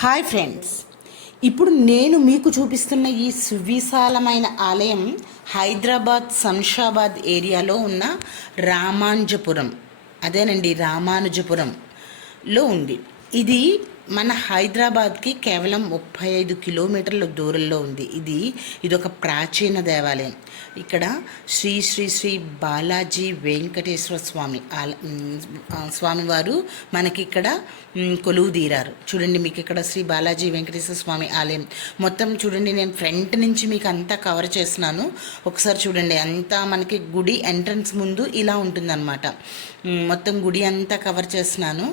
Hi friends, ఇప్పుడు నేను మీకు చూపిస్తున్న ఈ సువిశాలమైన ఆలయం హైదరాబాద్ శంషాబాద్ ఏరియాలో ఉన్న రామానుజపురం, అదేనండి రామానుజపురంలో ఉంది. ఇది మన హైదరాబాద్కి కేవలం 35 కిలోమీటర్ల దూరంలో ఉంది. ఇదొక ప్రాచీన దేవాలయం. ఇక్కడ శ్రీ శ్రీ శ్రీ బాలాజీ వెంకటేశ్వర స్వామివారు మనకి ఇక్కడ కొలువు తీరారు. చూడండి, మీకు ఇక్కడ శ్రీ బాలాజీ వెంకటేశ్వర స్వామి ఆలయం మొత్తం చూడండి. నేను ఫ్రంట్ నుంచి మీకు అంతా కవర్ చేస్తున్నాను. ఒకసారి చూడండి, అంతా మనకి గుడి ఎంట్రన్స్ ముందు ఇలా ఉంటుందన్నమాట. మొత్తం గుడి అంతా కవర్ చేస్తున్నాను.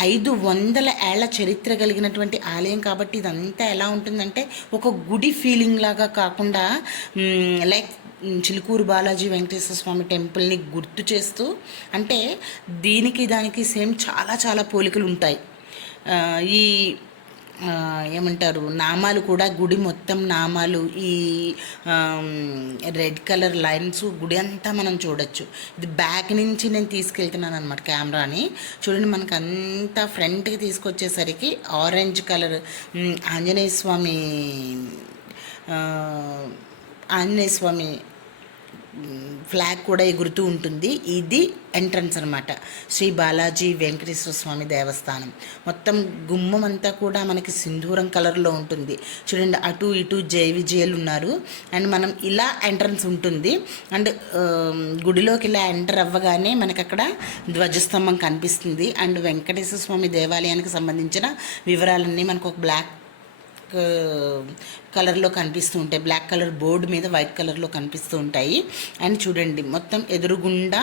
500 ఏళ్ల చరిత్ర కలిగినటువంటి ఆలయం కాబట్టి ఇదంతా ఎలా ఉంటుందంటే ఒక గుడి ఫీలింగ్ లాగా కాకుండా లైక్ చిలుకూరు బాలాజీ వెంకటేశ్వర స్వామి టెంపుల్ని గుర్తు చేస్తూ, అంటే దానికి సేమ్ చాలా చాలా పోలికలు ఉంటాయి. ఈ ఏమంటారు, నామాలు కూడా గుడి మొత్తం నామాలు, ఈ రెడ్ కలర్ లైన్స్ గుడి అంతా మనం చూడొచ్చు. ఇది బ్యాక్ నుంచి నేను తీసుకెళ్తున్నాను అనమాట కెమెరాని. చూడండి, మనకు అంతా ఫ్రంట్కి తీసుకొచ్చేసరికి ఆరెంజ్ కలర్ ఆంజనేయ స్వామి ఫ్లాగ్ కూడా ఎగురుతూ ఉంటుంది. ఇది ఎంట్రన్స్ అనమాట, శ్రీ బాలాజీ వెంకటేశ్వర స్వామి దేవస్థానం. మొత్తం గుమ్మం అంతా కూడా మనకి సింధూరం కలర్లో ఉంటుంది. చూడండి, అటు ఇటు జై విజయలు ఉన్నారు. అండ్ మనం ఇలా ఎంట్రన్స్ ఉంటుంది. అండ్ గుడిలోకి ఇలా ఎంటర్ అవ్వగానే మనకి అక్కడ ధ్వజస్తంభం కనిపిస్తుంది. అండ్ వెంకటేశ్వర స్వామి దేవాలయానికి సంబంధించిన వివరాలన్నీ మనకు ఒక బ్లాక్ కలర్లో కనిపిస్తూ ఉంటాయి. బ్లాక్ కలర్ బోర్డు మీద వైట్ కలర్లో కనిపిస్తూ ఉంటాయి. అండ్ చూడండి, మొత్తం ఎదురుగుండా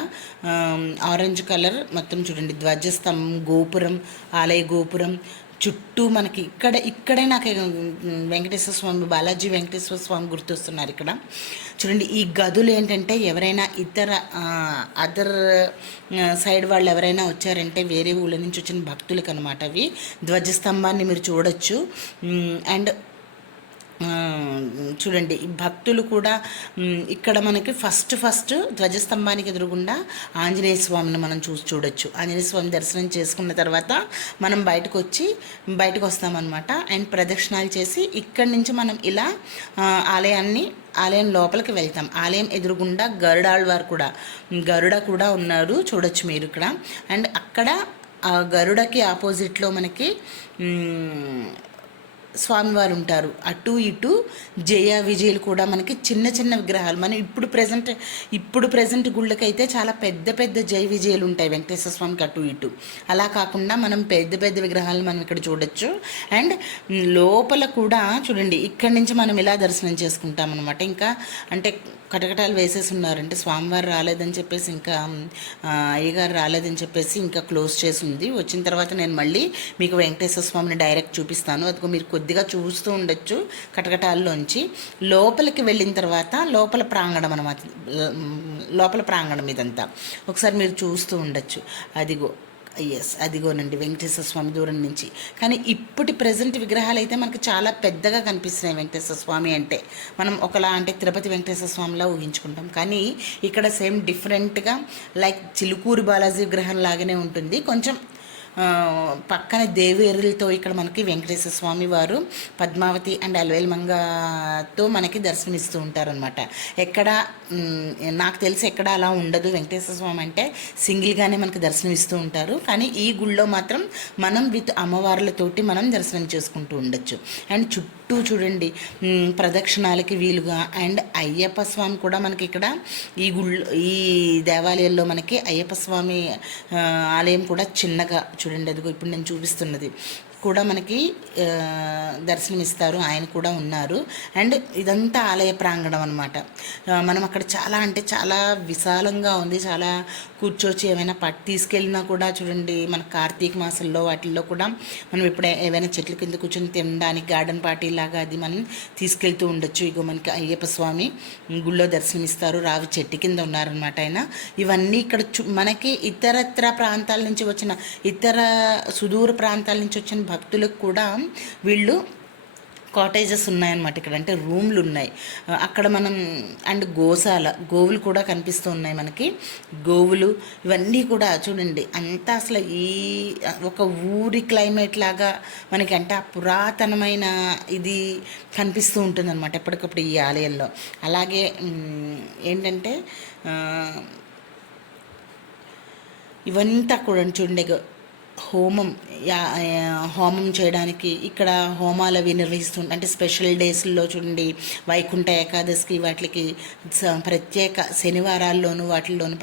ఆరెంజ్ కలర్ మొత్తం చూడండి, ధ్వజస్తంభం, గోపురం, ఆలయ గోపురం చుట్టూ మనకి ఇక్కడే నాకు వెంకటేశ్వర స్వామి, బాలాజీ వెంకటేశ్వర స్వామి గుర్తొస్తున్నారు ఇక్కడ. చూడండి, ఈ గదులు ఏంటంటే ఎవరైనా అదర్ సైడ్ వాళ్ళు ఎవరైనా వచ్చారంటే వేరే ఊళ్ళ నుంచి వచ్చిన భక్తులకు అనమాట. అవి ధ్వజస్తంభాన్ని మీరు చూడొచ్చు. అండ్ చూడండి, భక్తులు కూడా ఇక్కడ మనకి ఫస్ట్ ధ్వజస్తంభానికి ఎదురుగుండా ఆంజనేయ స్వామిని మనం చూడొచ్చు. ఆంజనేయ స్వామి దర్శనం చేసుకున్న తర్వాత మనం బయటకు వస్తామన్నమాట. అండ్ ప్రదక్షిణాలు చేసి ఇక్కడి నుంచి మనం ఇలా ఆలయం లోపలికి వెళ్తాం. ఆలయం ఎదురుగుండా గరుడ కూడా ఉన్నారు, చూడొచ్చు మీరు ఇక్కడ. అండ్ అక్కడ గరుడకి ఆపోజిట్లో మనకి స్వామివారు ఉంటారు. అటు ఇటు జయ విజయులు కూడా మనకి చిన్న చిన్న విగ్రహాలు. మనం ఇప్పుడు ప్రజెంట్ గుళ్ళకైతే చాలా పెద్ద జయ విజయులు ఉంటాయి వెంకటేశ్వర స్వామికి అటు ఇటు. అలా కాకుండా మనం పెద్ద విగ్రహాలు మనం ఇక్కడ చూడొచ్చు. అండ్ లోపల కూడా చూడండి, ఇక్కడి నుంచి మనం ఇలా దర్శనం చేసుకుంటాం అనమాట. ఇంకా అంటే కటకటాలు వేసేసి ఉన్నారంటే స్వామివారు రాలేదని చెప్పేసి, ఇంకా అయ్యగారు రాలేదని చెప్పేసి ఇంకా క్లోజ్ చేసి ఉంది. వచ్చిన తర్వాత నేను మళ్ళీ మీకు వెంకటేశ్వర స్వామిని డైరెక్ట్ చూపిస్తాను. అదిగో మీరు కొద్దిగా చూస్తూ ఉండొచ్చు కటకటాల్లోంచి. లోపలికి వెళ్ళిన తర్వాత లోపల ప్రాంగణం ఇదంతా ఒకసారి మీరు చూస్తూ ఉండొచ్చు. అదిగోనండి వెంకటేశ్వర స్వామి దూరం నుంచి. కానీ ఇప్పటి ప్రజెంట్ విగ్రహాలు అయితే మనకు చాలా పెద్దగా కనిపిస్తున్నాయి. వెంకటేశ్వర స్వామి అంటే మనం ఒకలా అంటే తిరుపతి వెంకటేశ్వర స్వామిలా ఊహించుకుంటాం. కానీ ఇక్కడ సేమ్ డిఫరెంట్గా లైక్ చిలుకూరు బాలాజీ విగ్రహం లాగానే ఉంటుంది. కొంచెం పక్కన దేవేరులతో ఇక్కడ మనకి వెంకటేశ్వర స్వామి వారు పద్మావతి అండ్ అలవేలు మంగతో మనకి దర్శనమిస్తూ ఉంటారనమాట. నాకు తెలిసి ఎక్కడ అలా ఉండదు. వెంకటేశ్వర స్వామి అంటే సింగిల్గానే మనకి దర్శనమిస్తూ ఉంటారు. కానీ ఈ గుళ్ళో మాత్రం మనం విత్ అమ్మవార్లతోటి మనం దర్శనం చేసుకుంటూ ఉండొచ్చు. అండ్ చుట్టూ చూడండి, ప్రదక్షిణాలకి వీలుగా. అండ్ అయ్యప్ప స్వామి కూడా మనకి ఇక్కడ ఈ దేవాలయంలో మనకి అయ్యప్ప స్వామి ఆలయం కూడా చిన్నగా చూడండి, అదిగో ఇప్పుడు నేను చూపిస్తున్నది కూడా మనకి దర్శనమిస్తారు. ఆయన కూడా ఉన్నారు. అండ్ ఇదంతా ఆలయ ప్రాంగణం అనమాట. మనం అక్కడ చాలా విశాలంగా ఉంది. చాలా కూర్చోవచ్చు. ఏమైనా తీసుకెళ్ళినా కూడా చూడండి, మన కార్తీక మాసంలో వాటిల్లో కూడా మనం ఇప్పుడు ఏవైనా చెట్ల కింద కూర్చొని తినడానికి గార్డెన్ పార్టీ లాగా అది మనం తీసుకెళ్తూ ఉండొచ్చు. ఇగో మనకి అయ్యప్ప స్వామి గుళ్ళో దర్శనమిస్తారు. రావి చెట్టు కింద ఉన్నారనమాట ఆయన. ఇవన్నీ ఇక్కడ మనకి ఇతరత్ర ప్రాంతాల నుంచి సుదూర ప్రాంతాల నుంచి వచ్చిన భక్తులకు కూడా వీళ్ళు కాటేజెస్ ఉన్నాయన్నమాట ఇక్కడ, అంటే రూమ్లు ఉన్నాయి అక్కడ మనం. అండ్ గోశాల, గోవులు కూడా కనిపిస్తూ ఉన్నాయి మనకి. గోవులు ఇవన్నీ కూడా చూడండి, అంతా అసలు ఈ ఒక ఊరి క్లైమేట్ లాగా మనకి, అంటే ఆ పురాతనమైన ఇది కనిపిస్తూ ఉంటుంది అనమాట ఎప్పటికప్పుడు ఈ ఆలయంలో. అలాగే ఏంటంటే ఇవంతా కూడా చూడండి, హోమం హోమం చేయడానికి ఇక్కడ హోమాలు అవి నిర్వహిస్తుంటారు. అంటే స్పెషల్ డేస్లో చూడండి, వైకుంఠ ఏకాదశికి వాటికి ప్రత్యేక శనివారాల్లోనూ వాటిల్లోనూ